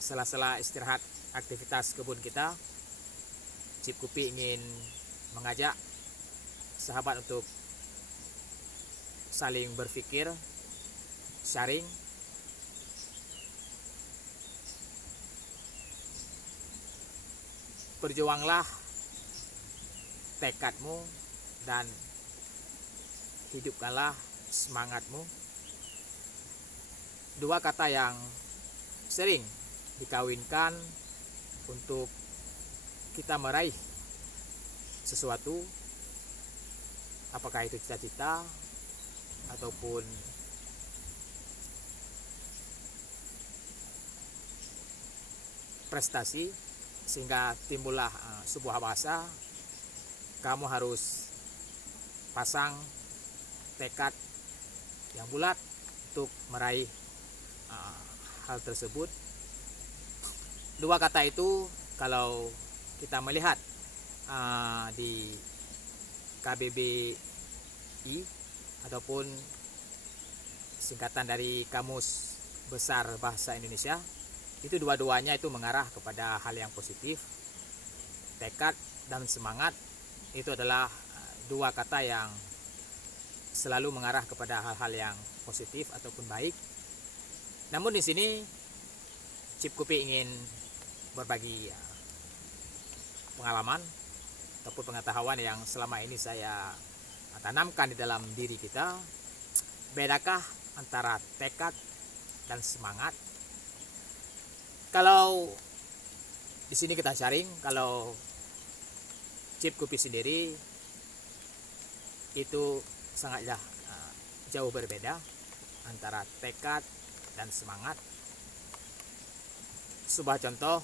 sela-sela istirahat aktivitas kebun kita, Cip Kupi ingin mengajak sahabat untuk saling berpikir, sharing. Berjuanglah tekadmu dan hidupkanlah semangatmu. Dua kata yang sering dikawinkan untuk kita meraih sesuatu, apakah itu cita-cita ataupun prestasi, sehingga timbullah sebuah bahasa, kamu harus pasang tekad yang bulat untuk meraih hal tersebut. Dua kata itu kalau kita melihat di KBBI ataupun singkatan dari Kamus Besar Bahasa Indonesia, itu dua-duanya itu mengarah kepada hal yang positif. Tekad dan semangat itu adalah dua kata yang selalu mengarah kepada hal-hal yang positif ataupun baik. Namun di sini Cip Kupi ingin berbagi pengalaman ataupun pengetahuan yang selama ini saya tanamkan di dalam diri kita. Bedakah antara tekad dan semangat? Kalau di sini kita sharing, kalau Cip Kupi sendiri itu sangatlah jauh berbeda antara tekad dan semangat. Sebuah contoh,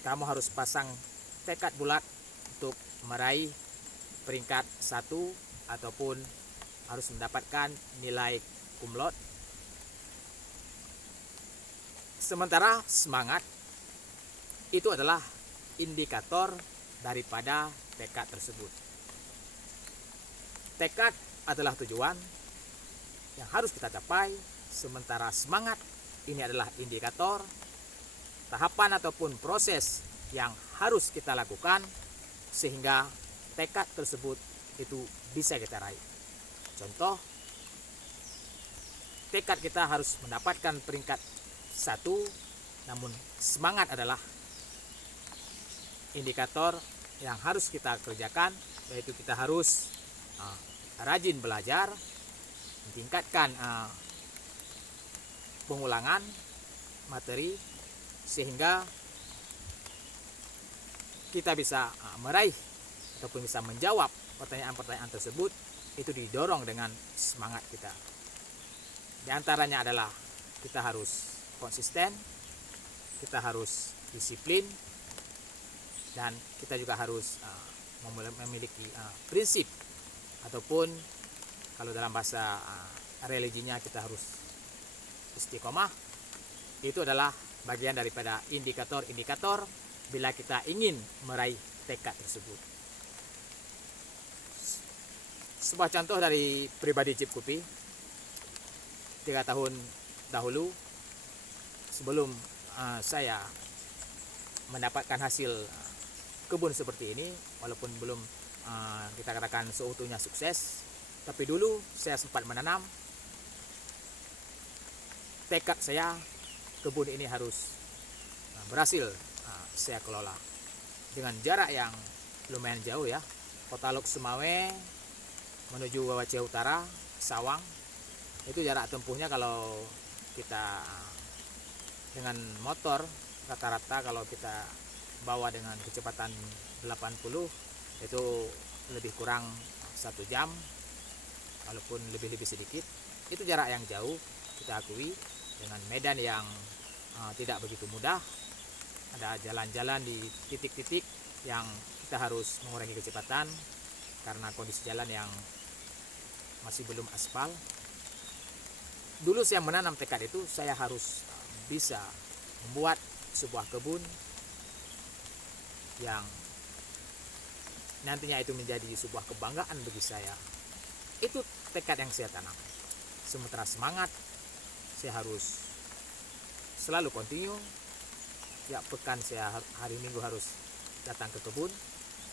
kamu harus pasang tekad bulat untuk meraih peringkat 1 ataupun harus mendapatkan nilai cum laude. Sementara semangat itu adalah indikator daripada tekad tersebut. Tekad adalah tujuan yang harus kita capai, sementara semangat ini adalah indikator tahapan ataupun proses yang harus kita lakukan sehingga tekad tersebut itu bisa kita raih. Contoh, tekad kita harus mendapatkan peringkat 1, namun semangat adalah indikator yang harus kita kerjakan, yaitu kita harus rajin belajar, meningkatkan pengulangan materi sehingga kita bisa meraih ataupun bisa menjawab pertanyaan-pertanyaan tersebut. Itu didorong dengan semangat kita. Di antaranya adalah kita harus konsisten, kita harus disiplin, dan kita juga harus memiliki prinsip ataupun kalau dalam bahasa religinya kita harus istiqomah. Itu adalah bagian daripada indikator-indikator bila kita ingin meraih tekad tersebut. Sebuah contoh dari pribadi Cip Kupi, 3 tahun dahulu sebelum saya mendapatkan hasil kebun seperti ini, walaupun belum kita katakan seutuhnya sukses, tapi dulu saya sempat menanam tekad saya, kebun ini harus berhasil saya kelola dengan jarak yang lumayan jauh ya. Kotaluk Sumawe menuju Wawaceh Utara, Sawang, itu jarak tempuhnya kalau kita dengan motor rata-rata kalau kita bawa dengan kecepatan 80 itu lebih kurang 1 jam, walaupun lebih sedikit. Itu jarak yang jauh, kita akui, dengan medan yang tidak begitu mudah. Ada jalan-jalan di titik-titik yang kita harus mengurangi kecepatan karena kondisi jalan yang masih belum aspal. Dulu saya menanam tekad itu, saya harus bisa membuat sebuah kebun yang nantinya itu menjadi sebuah kebanggaan bagi saya. Itu tekad yang saya tanam. Sementara semangat, saya harus selalu kontinu. Ya pekan saya hari Minggu harus datang ke kebun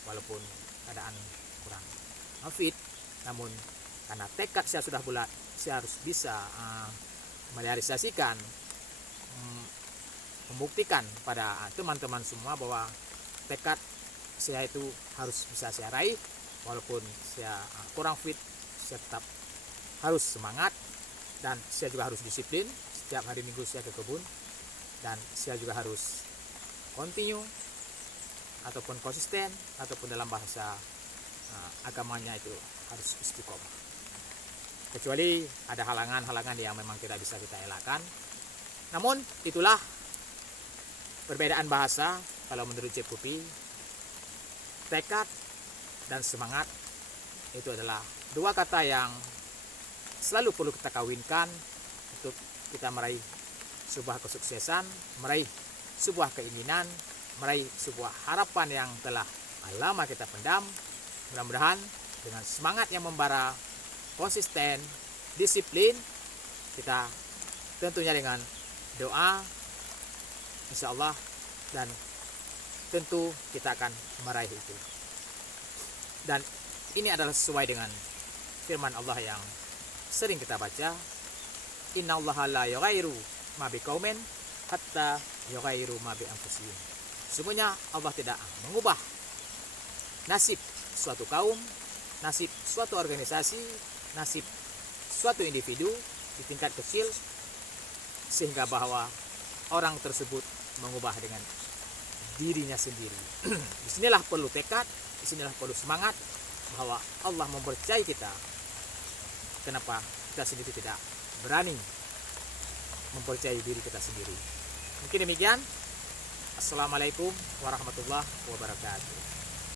walaupun keadaan kurang fit, namun karena tekad saya sudah bulat, saya harus bisa merealisasikan, membuktikan pada teman-teman semua bahwa tekad saya itu harus bisa saya raih. Walaupun saya kurang fit, saya tetap harus semangat, dan saya juga harus disiplin. Setiap hari Minggu saya ke kebun, dan saya juga harus continue ataupun konsisten, ataupun dalam bahasa agamanya itu harus istiqomah. Kecuali ada halangan-halangan yang memang tidak bisa kita elakkan. Namun itulah perbedaan bahasa. Kalau menurut Jepupi, tekad dan semangat itu adalah dua kata yang selalu perlu kita kawinkan untuk kita meraih sebuah kesuksesan, meraih sebuah keinginan, meraih sebuah harapan yang telah lama kita pendam. Mudah-mudahan dengan semangat yang membara, konsisten, disiplin, kita tentunya dengan doa, insya Allah, dan tentu kita akan meraih itu. Dan ini adalah sesuai dengan firman Allah yang sering kita baca, innallaha la yughayyiru ma biqaumin hatta yughayyiru ma bi anfusihim. Sesungguhnya Allah tidak mengubah nasib suatu kaum, nasib suatu organisasi, nasib suatu individu di tingkat kecil sehingga bahwa orang tersebut mengubah dengan dirinya sendiri. Disinilah perlu tekad, disinilah perlu semangat bahwa Allah mempercayai kita. Kenapa kita sendiri tidak berani mempercayai diri kita sendiri? Mungkin demikian. Assalamualaikum warahmatullahi wabarakatuh.